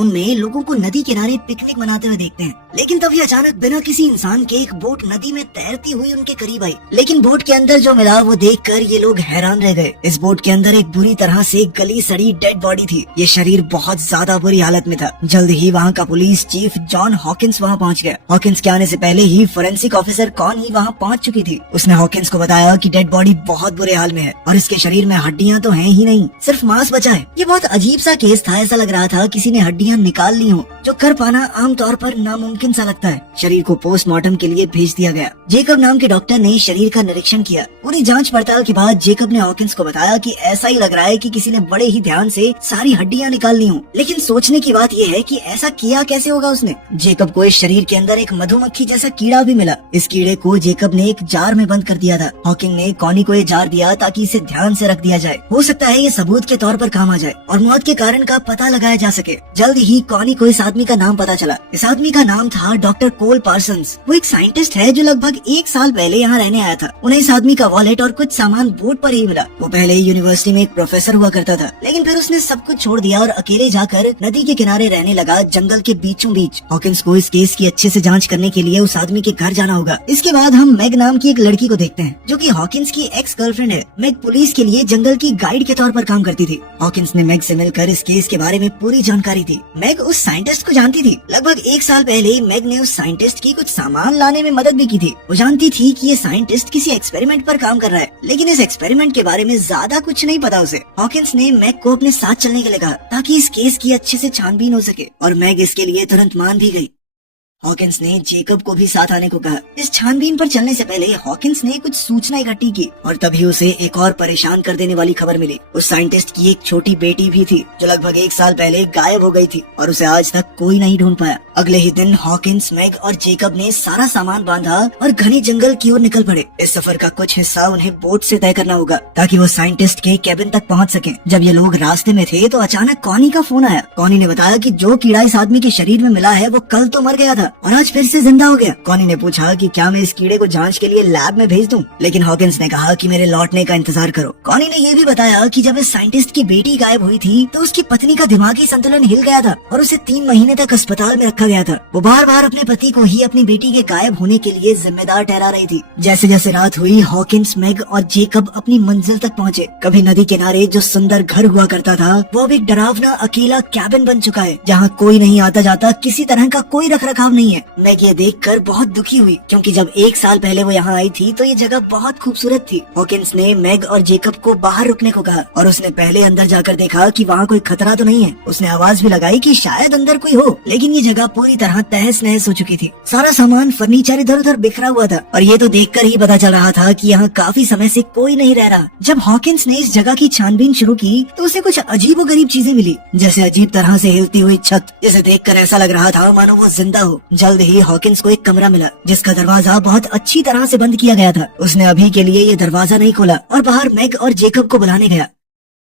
उनमें लोगों को नदी किनारे पिकनिक मनाते हुए देखते हैं। लेकिन तभी अचानक बिना किसी इंसान के एक बोट नदी में तैरती हुई उनके करीब आई। लेकिन बोट के अंदर जो मिला वो देखकर ये लोग हैरान रह गए। इस बोट के अंदर एक बुरी तरह से गली सड़ी डेड बॉडी थी। ये शरीर बहुत ज्यादा बुरी हालत में था। जल्द ही वहाँ का पुलिस चीफ जॉन हॉकिंस वहाँ पहुँच गया। हॉकिंस के आने से पहले ही फोरेंसिक ऑफिसर कॉनी वहाँ पहुँच चुकी थी। उसने हॉकिंस को बताया कि डेड बॉडी बहुत बुरे हाल में है और इसके शरीर में हड्डियाँ तो हैं ही नहीं, सिर्फ मांस बचा है। ये बहुत अजीब सा केस था। ऐसा लग रहा था किसी ने हड्डियाँ निकाल ली हो, जो कर पाना आमतौर पर नामुमकिन सा लगता है। शरीर को पोस्टमार्टम के लिए भेज दिया गया। जेकब नाम के डॉक्टर ने शरीर का निरीक्षण किया। पूरी जांच पड़ताल के बाद जेकब ने हॉकिंस को बताया कि ऐसा ही लग रहा है कि किसी ने बड़े ही ध्यान से सारी हड्डियां निकाल ली हों। लेकिन सोचने की बात यह है कि ऐसा किया कैसे होगा उसने। जेकब को इस शरीर के अंदर एक मधुमक्खी जैसा कीड़ा भी मिला। इस कीड़े को जेकब ने एक जार में बंद कर दिया था। हॉकिंग ने कॉनी को ये जार दिया ताकि इसे ध्यान से रख दिया जाए। हो सकता है ये सबूत के तौर पर काम आ जाए और मौत के कारण का पता लगाया जा सके। जल्द ही कॉनी को इस आदमी का नाम पता चला। इस आदमी का नाम था डॉक्टर कोल पार्सन्स। वो एक साइंटिस्ट है जो लगभग 1 साल पहले यहाँ रहने आया था। उन्हें इस आदमी का वॉलेट और कुछ सामान बोट पर ही मिला। वो पहले यूनिवर्सिटी में एक प्रोफेसर हुआ करता था, लेकिन फिर उसने सब कुछ छोड़ दिया और अकेले जाकर नदी के किनारे रहने लगा, जंगल के बीचों बीच। हॉकिंस को इस केस की अच्छे से जांच करने के लिए उस आदमी के घर जाना होगा। इसके बाद हम मैग नाम की एक लड़की को देखते हैं, जो कि हॉकिंस की एक्स गर्लफ्रेंड है। मैग पुलिस के लिए जंगल की गाइड के तौर पर काम करती थी। हॉकिंस ने मैग से मिलकर इस केस के बारे में पूरी जानकारी दी। मैग उस साइंटिस्ट को जानती थी। लगभग 1 साल पहले मैग ने उस साइंटिस्ट की कुछ सामान लाने में मदद भी की थी। वो जानती थी कि ये साइंटिस्ट किसी एक्सपेरिमेंट पर काम कर रहा है, लेकिन इस एक्सपेरिमेंट के बारे में ज्यादा कुछ नहीं पता उसे। हॉकिंस ने मैग को अपने साथ चलने के लिए कहा ताकि इस केस की अच्छे से छानबीन हो सके और मैग इसके लिए तुरंत मान भी गई। हॉकिंस ने जेकब को भी साथ आने को कहा। इस छानबीन पर चलने से पहले हॉकिंस ने कुछ सूचना इकट्ठी की और तभी उसे एक और परेशान कर देने वाली खबर मिली। उस साइंटिस्ट की एक छोटी बेटी भी थी जो लगभग 1 साल पहले गायब हो गई थी और उसे आज तक कोई नहीं ढूंढ पाया। अगले ही दिन हॉकिंस, मैग और जेकब ने सारा सामान बांधा और घने जंगल की ओर निकल पड़े। इस सफर का कुछ हिस्सा उन्हें बोट से तय करना होगा ताकि वो साइंटिस्ट के केबिन तक पहुंच सके। जब ये लोग रास्ते में थे तो अचानक कॉनी का फोन आया। कॉनी ने बताया कि जो कीड़ा इस आदमी के शरीर में मिला है वो कल तो मर गया था और आज फिर से जिंदा हो गया। कॉनी ने पूछा कि क्या मैं इस कीड़े को जांच के लिए लैब में भेज दूं, लेकिन हॉकिंस ने कहा कि मेरे लौटने का इंतजार करो। कॉनी ने ये भी बताया कि जब इस साइंटिस्ट की बेटी गायब हुई थी तो उसकी पत्नी का दिमागी संतुलन हिल गया था और उसे 3 महीने तक अस्पताल में रखा गया था। वो बार बार अपने पति को ही अपनी बेटी के गायब होने के लिए जिम्मेदार ठहरा रही थी। जैसे जैसे रात हुई हॉकिंस, मैग और जेकब अपनी मंजिल तक पहुँचे। कभी नदी किनारे जो सुंदर घर हुआ करता था वो अब एक डरावना अकेला कैबिन बन चुका है जहाँ कोई नहीं आता जाता, किसी तरह का कोई रख रखाव नहीं है। मैग ये देखकर बहुत दुखी हुई क्योंकि जब 1 साल पहले वो यहाँ आई थी तो ये जगह बहुत खूबसूरत थी। हॉकिंस ने मैग और जेकब को बाहर रुकने को कहा और उसने पहले अंदर जाकर देखा कि वहाँ कोई खतरा तो नहीं है। उसने आवाज भी लगाई कि शायद अंदर कोई हो, लेकिन ये जगह पूरी तरह तहस नहस हो चुकी थी। सारा सामान, फर्नीचर इधर उधर बिखरा हुआ था और ये तो देखकर ही पता चल रहा था कि यहाँ काफी समय से कोई नहीं रह रहा। जब हॉकिंस ने इस जगह की छानबीन शुरू की तो उसे कुछ अजीबोगरीब चीजें मिली, जैसे अजीब तरह से हिलती हुई छत, जिसे देखकर ऐसा लग रहा था मानो वो जिंदा हो। जल्द ही हॉकिंस को एक कमरा मिला जिसका दरवाजा बहुत अच्छी तरह से बंद किया गया था। उसने अभी के लिए ये दरवाजा नहीं खोला और बाहर मैग और जेकब को बुलाने गया।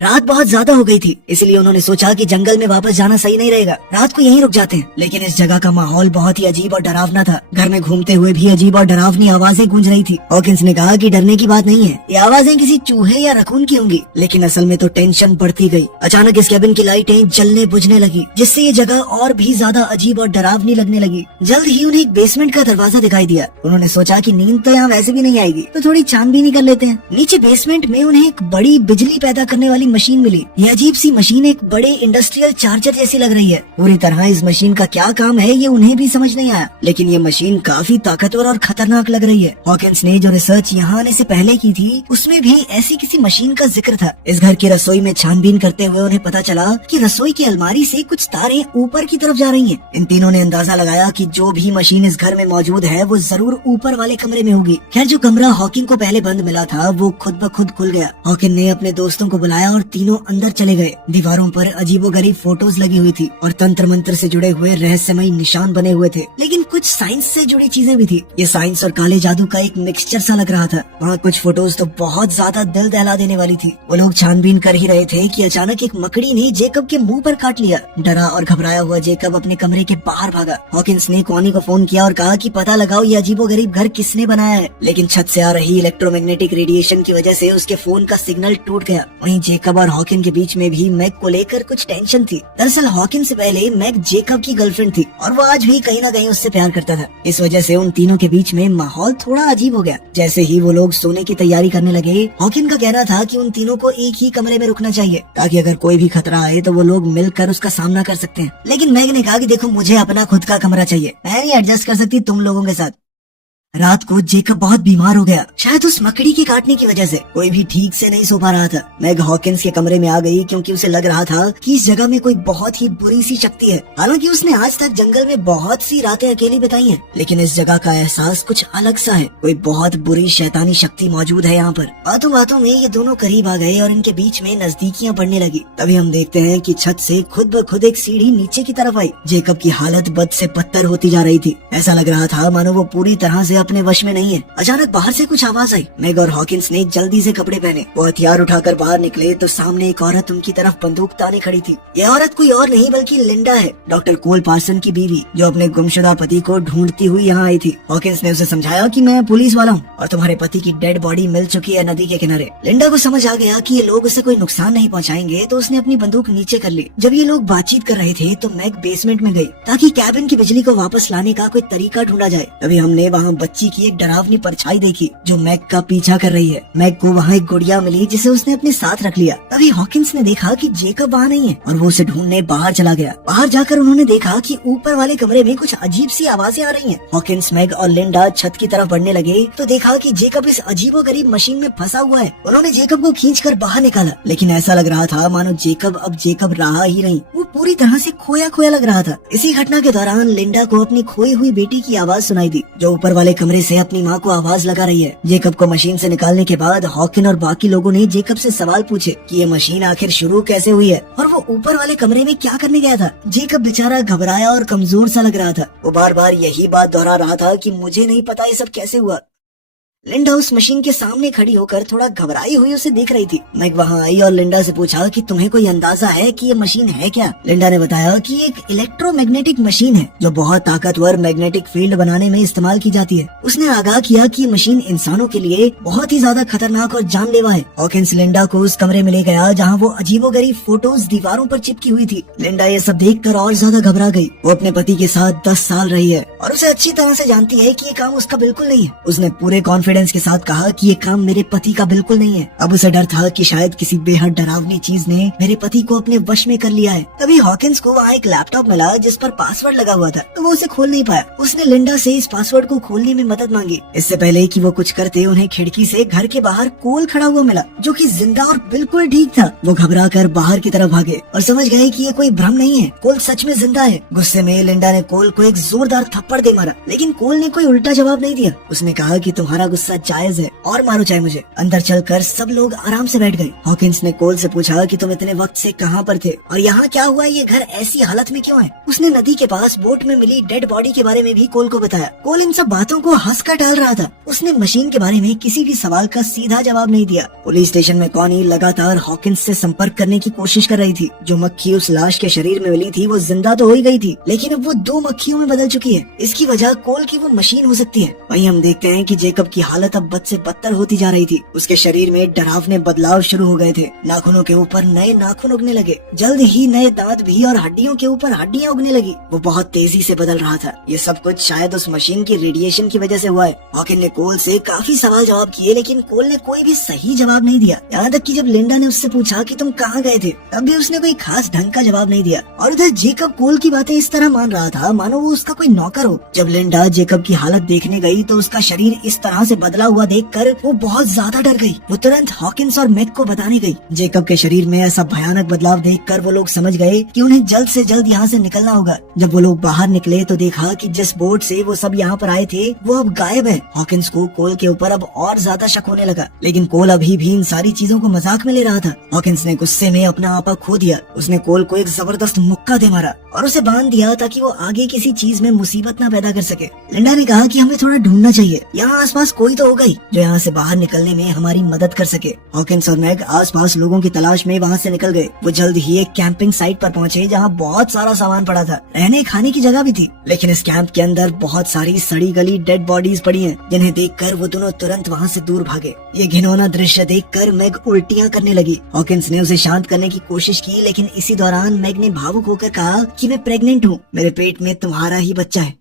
रात बहुत ज्यादा हो गई थी, इसलिए उन्होंने सोचा कि जंगल में वापस जाना सही नहीं रहेगा, रात को यहीं रुक जाते हैं। लेकिन इस जगह का माहौल बहुत ही अजीब और डरावना था। घर में घूमते हुए भी अजीब और डरावनी आवाजें गूंज रही थी। हॉकिंस ने कहा कि डरने की बात नहीं है, ये आवाजें किसी चूहे या रकून की होंगी, लेकिन असल में तो टेंशन बढ़ती गई। अचानक इस कैबिन की लाइटें जलने बुझने लगी, जिससे ये जगह और भी ज्यादा अजीब और डरावनी लगने लगी। जल्द ही उन्हें एक बेसमेंट का दरवाजा दिखाई दिया। उन्होंने सोचा कि नींद तो यहाँ वैसे भी नहीं आएगी, तो थोड़ी छानबीन ही कर लेते हैं। नीचे बेसमेंट में उन्हें एक बड़ी बिजली पैदा करने वाली मशीन मिली। अजीब सी मशीन एक बड़े इंडस्ट्रियल चार्जर जैसी लग रही है। पूरी तरह इस मशीन का क्या काम है ये उन्हें भी समझ नहीं आया, लेकिन ये मशीन काफी ताकतवर और खतरनाक लग रही है। हॉकिंस ने जो रिसर्च यहाँ आने से पहले की थी उसमें भी ऐसी किसी मशीन का जिक्र था। इस घर की रसोई में छानबीन करते हुए उन्हें पता चला कि रसोई की अलमारी से कुछ तारें ऊपर की तरफ जा रही हैं। इन तीनों ने अंदाजा लगाया कि जो भी मशीन इस घर में मौजूद है वो जरूर ऊपर वाले कमरे में होगी। खैर, जो कमरा हॉकिंग को पहले बंद मिला था वो खुद ब खुद खुल गया। हॉकिंग ने अपने दोस्तों को बुलाया और तीनों अंदर चले गए। दीवारों पर अजीबोगरीब फोटोज लगी हुई थी और तंत्र मंत्र से जुड़े हुए रहस्यमयी निशान बने हुए थे, लेकिन कुछ साइंस से जुड़ी चीजें भी थी। ये साइंस और काले जादू का एक मिक्सचर सा लग रहा था। वहाँ कुछ फोटोज तो बहुत ज्यादा दिल दहला देने वाली थी। वो लोग छानबीन कर ही रहे थे कि अचानक एक मकड़ी ने जेकब के मुंह पर काट लिया। डरा और घबराया हुआ जेकब अपने कमरे के बाहर भागा। हॉकिंस ने कॉनी को फोन किया और कहा कि पता लगाओ ये अजीबोगरीब घर किसने बनाया है, लेकिन छत से आ रही इलेक्ट्रोमैग्नेटिक रेडिएशन की वजह से उसके फोन का सिग्नल टूट गया। वहीं जेकब जेकब और हॉकिन के बीच में भी मैग को लेकर कुछ टेंशन थी। दरअसल हॉकिन से पहले मैग जेकब की गर्लफ्रेंड थी और वो आज भी कहीं ना कहीं उससे प्यार करता था। इस वजह से उन तीनों के बीच में माहौल थोड़ा अजीब हो गया। जैसे ही वो लोग सोने की तैयारी करने लगे, हॉकिन का कहना था कि उन तीनों को एक ही कमरे में रुकना चाहिए ताकि अगर कोई भी खतरा आए तो वो लोग मिलकर उसका सामना कर सकते हैं। लेकिन मैग ने कहा कि देखो, मुझे अपना खुद का कमरा चाहिए, मैं नहीं एडजस्ट कर सकती तुम लोगों के साथ। रात को जेकब बहुत बीमार हो गया, शायद उस मकड़ी के काटने की वजह से कोई भी ठीक से नहीं सो पा रहा था। मैग हॉकिंस के कमरे में आ गई क्योंकि उसे लग रहा था कि इस जगह में कोई बहुत ही बुरी सी शक्ति है। हालांकि उसने आज तक जंगल में बहुत सी रातें अकेली बिताई हैं, लेकिन इस जगह का एहसास कुछ अलग सा है। कोई बहुत बुरी शैतानी शक्ति मौजूद है यहाँ पर। बातों बातों में ये दोनों करीब आ गए और इनके बीच में नजदीकियां बढ़ने लगी। तभी हम देखते हैं कि छत से खुद ब खुद एक सीढ़ी नीचे की तरफ आई। जेकब की हालत बद से बदतर होती जा रही थी। ऐसा लग रहा था मानो वो पूरी तरह से अपने वश में नहीं है। अचानक बाहर से कुछ आवाज आई। मैग और हॉकिंस ने जल्दी से कपड़े पहने। वो हथियार उठाकर बाहर निकले तो सामने एक औरत उनकी तरफ बंदूक ताने खड़ी थी। यह औरत कोई और नहीं बल्कि लिंडा है, डॉक्टर कोल पार्सन की बीवी, जो अपने गुमशुदा पति को ढूंढती हुई यहाँ आई थी। हॉकिंस ने उसे समझाया कि मैं पुलिस वाला हूँ और तुम्हारे पति की डेड बॉडी मिल चुकी है नदी के किनारे। लिंडा को समझ आ गया कि ये लोग उसे कोई नुकसान नहीं पहुँचाएंगे, तो उसने अपनी बंदूक नीचे कर ली। जब ये लोग बातचीत कर रहे थे तो मैग बेसमेंट में गई ताकि कैबिन की बिजली को वापस लाने का कोई तरीका ढूंढा जाए। तभी हमने वहाँ बच्ची की एक डरावनी परछाई देखी जो मैग का पीछा कर रही है। मैग को वहाँ एक गुड़िया मिली जिसे उसने अपने साथ रख लिया। तभी हॉकिंस ने देखा कि जेकब वहाँ नहीं है और वो उसे ढूंढने बाहर चला गया। बाहर जाकर उन्होंने देखा कि ऊपर वाले कमरे में कुछ अजीब सी आवाजें आ रही हैं। हॉकिंस, मैग और लिंडा छत की तरफ बढ़ने लगे तो देखा कि जेकब इस अजीबोगरीब मशीन में फंसा हुआ है। उन्होंने जेकब को खींचकर बाहर निकाला, लेकिन ऐसा लग रहा था मानो जेकब अब जेकब रहा ही नहीं। वो पूरी तरह से खोया खोया लग रहा था। इसी घटना के दौरान लिंडा को अपनी खोई हुई बेटी की आवाज सुनाई दी, जो ऊपर वाले कमरे से अपनी माँ को आवाज लगा रही है। जेकब को मशीन से निकालने के बाद हॉकिन और बाकी लोगों ने जेकब से सवाल पूछे कि ये मशीन आखिर शुरू कैसे हुई है और वो ऊपर वाले कमरे में क्या करने गया था। जेकब बेचारा घबराया और कमजोर सा लग रहा था। वो बार बार यही बात दोहरा रहा था कि मुझे नहीं पता ये सब कैसे हुआ। लिंडा उस मशीन के सामने खड़ी होकर थोड़ा घबराई हुई उसे देख रही थी। मैग वहाँ आई और लिंडा से पूछा कि तुम्हें कोई अंदाजा है कि ये मशीन है क्या। लिंडा ने बताया कि एक इलेक्ट्रोमैग्नेटिक मशीन है जो बहुत ताकतवर मैग्नेटिक फील्ड बनाने में इस्तेमाल की जाती है। उसने आगाह किया कि ये मशीन इंसानों के लिए बहुत ही ज्यादा खतरनाक और जानलेवा है। हॉकिंस लिंडा को उस कमरे में ले गया जहाँ वो अजीबोगरीब फोटोज दीवारों पर चिपकी हुई थी। लिंडा ये सब देखकर और ज्यादा घबरा गई। वो अपने पति के साथ 10 साल रही है और उसे अच्छी तरह से जानती है कि ये काम उसका बिल्कुल नहीं है। उसने पूरे कॉन्फिडेंस के साथ कहा कि ये काम मेरे पति का बिल्कुल नहीं है। अब उसे डर था कि शायद किसी बेहद डरावनी चीज ने मेरे पति को अपने वश में कर लिया है। तभी हॉकिंस को वहाँ एक लैपटॉप मिला जिस पर पासवर्ड लगा हुआ था, तो वो उसे खोल नहीं पाया। उसने लिंडा से इस पासवर्ड को खोलने में मदद मांगी। इससे पहले कि वो कुछ करते, उन्हें खिड़की से घर के बाहर कोल खड़ा हुआ मिला जो कि जिंदा और बिल्कुल ठीक था। वो घबरा कर बाहर की तरफ भागे और समझ गए कि ये कोई भ्रम नहीं है, कोल सच में जिंदा है। गुस्से में लिंडा ने कोल को एक जोरदार थप्पड़ दे मारा, लेकिन कोल ने कोई उल्टा जवाब नहीं दिया। उसने कहा कि तुम्हारा गुस्सा जायज है और मारो चाहे मुझे। अंदर चलकर सब लोग आराम से बैठ गए। हॉकिंस ने कोल से पूछा कि तुम इतने वक्त से कहाँ पर थे और यहाँ क्या हुआ, ये घर ऐसी हालत में क्यों है। उसने नदी के पास बोट में मिली डेड बॉडी के बारे में भी कोल को बताया। कोल इन सब बातों को हंसकर टाल रहा था। उसने मशीन के बारे में किसी भी सवाल का सीधा जवाब नहीं दिया। पुलिस स्टेशन में कॉनी लगातार हॉकिंस से संपर्क करने की कोशिश कर रही थी। जो मक्खी उस लाश के शरीर में मिली थी वो जिंदा तो हो ही गई थी, लेकिन अब वो 2 मक्खियों में बदल चुकी है। इसकी वजह कोल की वो मशीन हो सकती है। वहीं हम देखते हैं कि जेकब की हालत अब बद से बदतर होती जा रही थी। उसके शरीर में डरावने बदलाव शुरू हो गए थे। नाखूनों के ऊपर नए नाखून उगने लगे, जल्द ही नए दांत भी, और हड्डियों के ऊपर हड्डियां उगने लगी। वो बहुत तेजी से बदल रहा था। ये सब कुछ शायद उस मशीन की रेडिएशन की वजह से हुआ है। हॉकिन ने कोल से काफी सवाल जवाब किए, लेकिन कोल ने कोई भी सही जवाब नहीं दिया। यहाँ तक कि जब लिंडा ने उससे पूछा कि तुम कहाँ गए थे, तब भी उसने कोई खास ढंग का जवाब नहीं दिया। और उधर जेकब कोल की बातें इस तरह मान रहा था मानो वो उसका कोई नौकर हो। जब लिंडा जेकब की हालत देखने गई तो उसका शरीर इस तरह से बदला हुआ देखकर वो बहुत ज्यादा डर गई। वो तुरंत हॉकिंस और मैग को बताने गई। जेकब के शरीर में ऐसा भयानक बदलाव देखकर वो लोग समझ गए कि उन्हें जल्द से जल्द यहाँ से निकलना होगा। जब वो लोग बाहर निकले तो देखा कि जिस बोट से वो सब यहाँ पर आए थे वो अब गायब है। हॉकिंस को कोल के ऊपर अब और ज्यादा शक होने लगा, लेकिन कोल अभी भी इन सारी चीजों को मजाक में ले रहा था। हॉकिंस ने गुस्से में अपना आपा खो दिया। उसने कोल को एक जबरदस्त मुक्का दे मारा और उसे बांध दिया ताकि वो आगे किसी चीज में मुसीबत न पैदा कर सके। लिंडा ने कहा कि हमें थोड़ा ढूंढना चाहिए, यहाँ आसपास कोई कोई तो होगा ही जो यहाँ से बाहर निकलने में हमारी मदद कर सके। हॉकिंस और मैग आसपास लोगों की तलाश में वहाँ से निकल गए। वो जल्द ही एक कैंपिंग साइट पर पहुँचे जहाँ बहुत सारा सामान पड़ा था, रहने खाने की जगह भी थी। लेकिन इस कैंप के अंदर बहुत सारी सड़ी गली डेड बॉडीज पड़ी हैं, जिन्हें देखकर वो दोनों तुरंत वहाँ से दूर भागे। ये घिनौना दृश्य देखकर मैग उल्टियाँ करने लगी। हॉकिंस ने उसे शांत करने की कोशिश की, लेकिन इसी दौरान मैग ने भावुक होकर कहा कि मैं प्रेग्नेंट हूँ, मेरे पेट में तुम्हारा ही बच्चा है।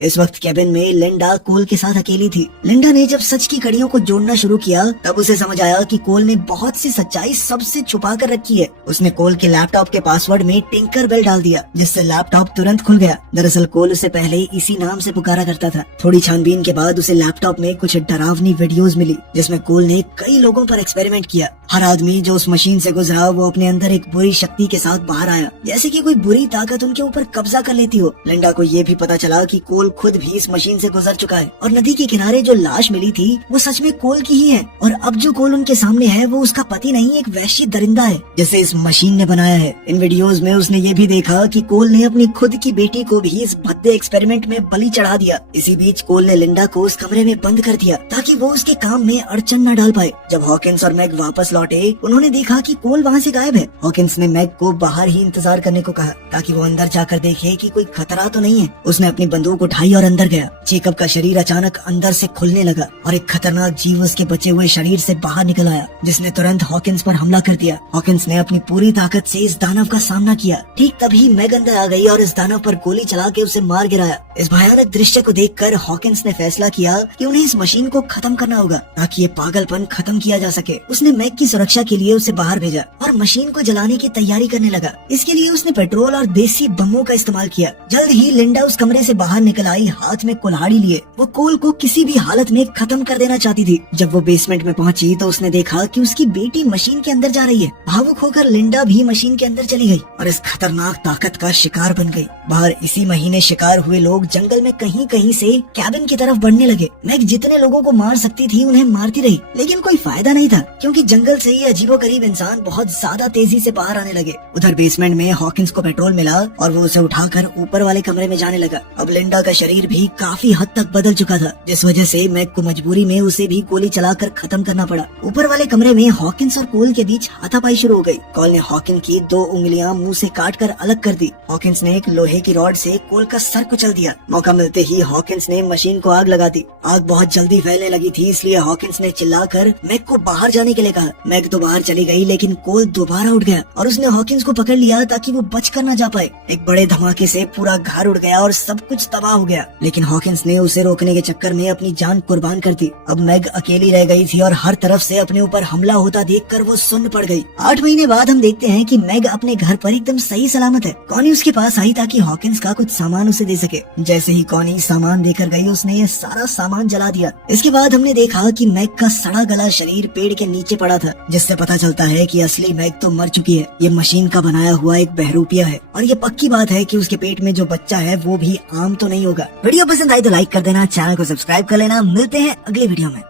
इस वक्त कैबिन में लिंडा कोल के साथ अकेली थी। लिंडा ने जब सच की कड़ियों को जोड़ना शुरू किया तब उसे समझ आया कि कोल ने बहुत सी सच्चाई सबसे छुपा कर रखी है। उसने कोल के लैपटॉप के पासवर्ड में टिंकर बेल डाल दिया, जिससे लैपटॉप तुरंत खुल गया। दरअसल कोल उसे पहले इसी नाम से पुकारा करता था। थोड़ी छानबीन के बाद उसे लैपटॉप में कुछ डरावनी वीडियोस मिली, जिसमें कोल ने कई लोगों पर एक्सपेरिमेंट किया। हर आदमी जो उस मशीन से गुजरा वो अपने अंदर एक बुरी शक्ति के साथ बाहर आया, जैसे कि कोई बुरी ताकत उनके ऊपर कब्जा कर लेती हो। लिंडा को ये भी पता चला कि कोल खुद भी इस मशीन से गुजर चुका है और नदी के किनारे जो लाश मिली थी वो सच में कोल की ही है। और अब जो कोल उनके सामने है वो उसका पति नहीं, एक वैश्य दरिंदा है जिसे इस मशीन ने बनाया है। इन वीडियोस में उसने ये भी देखा कि कोल ने अपनी खुद की बेटी को भी इस भद्दे एक्सपेरिमेंट में बलि चढ़ा दिया। इसी बीच कोल ने लिंडा को उस कमरे में बंद कर दिया ताकि वो उसके काम में अड़चन न डाल पाए। जब हॉकिंस और मैग वापस लौटे उन्होंने देखा कि कोल वहाँ से गायब है। हॉकिंस ने मैग को बाहर ही इंतजार करने को कहा ताकि वो अंदर जाकर देखे कि कोई खतरा तो नहीं है। उसने अपनी बंदूक उठाई और अंदर गया। जेकब का शरीर अचानक अंदर से खुलने लगा और एक खतरनाक जीव उसके बचे हुए शरीर से बाहर निकल आया, जिसने तुरंत हॉकिंस पर हमला कर दिया। हॉकिंस ने अपनी पूरी ताकत से इस दानव का सामना किया। ठीक तभी मैग अंदर आ गई और इस दानव पर गोली चला के उसे मार गिराया। इस भयानक दृश्य को देखकर हॉकिंस ने फैसला किया कि उन्हें इस मशीन को खत्म करना होगा ताकि ये पागलपन खत्म किया जा सके। उसने मैग की सुरक्षा के लिए उसे बाहर भेजा और मशीन को जलाने की तैयारी करने लगा। इसके लिए उसने पेट्रोल और देसी बमों का इस्तेमाल किया। जल्द ही लिंडा उस कमरे से बाहर निकल आई, हाथ में कुल्हाड़ी लिए। वो कोल को किसी भी हालत में खत्म कर देना चाहती थी। जब वो बेसमेंट में पहुंची तो उसने देखा कि उसकी बेटी मशीन के अंदर जा रही है। भावुक होकर लिंडा भी मशीन के अंदर चली गई और इस खतरनाक ताकत का शिकार बन गई। बाहर इसी महीने शिकार हुए लोग जंगल में कहीं कहीं से कैबिन की तरफ बढ़ने लगे। मैग जितने लोगों को मार सकती थी उन्हें मारती रही, लेकिन कोई फायदा नहीं था क्योंकि जंगल से ये अजीबोगरीब इंसान बहुत ज्यादा तेजी से बाहर आने लगे। उधर बेसमेंट में हॉकिंस को पेट्रोल मिला और वो उसे उठाकर ऊपर वाले कमरे में जाने लगा। अब लिंडा का शरीर भी काफी हद तक बदल चुका था, जिस वजह से मैग को मजबूरी में उसे भी गोली चलाकर खत्म करना पड़ा। ऊपर वाले कमरे में हॉकिंस और कोल के बीच हाथापाई शुरू हो गई। कोल ने हॉकिंस की 2 उंगलियां मुंह से काटकर अलग कर दी। हॉकिंस ने एक लोहे की रॉड से कोल का सर कुचल दिया। मौका मिलते ही हॉकिंस ने मशीन को आग लगा दी। आग बहुत जल्दी फैलने लगी थी, इसलिए हॉकिंस ने चिल्लाकर मैग को बाहर जाने के लिए कहा। मैग तो बाहर चली गई, लेकिन कोल दोबारा उठ गया और उसने हॉकिंस को पकड़ लिया ताकि वो बचकर न जा पाए। एक बड़े धमाके से पूरा घर उड़ गया और सब कुछ तबाह हो गया, लेकिन हॉकिंस ने उसे रोकने के चक्कर में अपनी जान कुर्बान कर दी। अब मैग अकेली रह गई थी और हर तरफ से अपने ऊपर हमला होता देखकर वो सुन्न पड़ गई। 8 महीने बाद हम देखते हैं कि मैग अपने घर पर एकदम सही सलामत है। कॉनी उसके पास आई ताकि हॉकिंस का कुछ सामान उसे दे सके। जैसे ही कॉनी सामान देकर गई उसने ये सारा सामान जला दिया। इसके बाद हमने देखा कि मैग का सड़ा गला शरीर पेड़ के नीचे पड़ा था, जिससे पता चलता है कि असली मैग तो मर चुकी है। ये मशीन का बनाया हुआ एक बहरूपिया है और ये पक्की बात है कि उसके पेट में जो बच्चा है वो भी आम तो नहीं होगा। वीडियो पसंद आई तो लाइक कर देना, चैनल को सब्सक्राइब कर लेना। मिलते हैं अगले वीडियो में।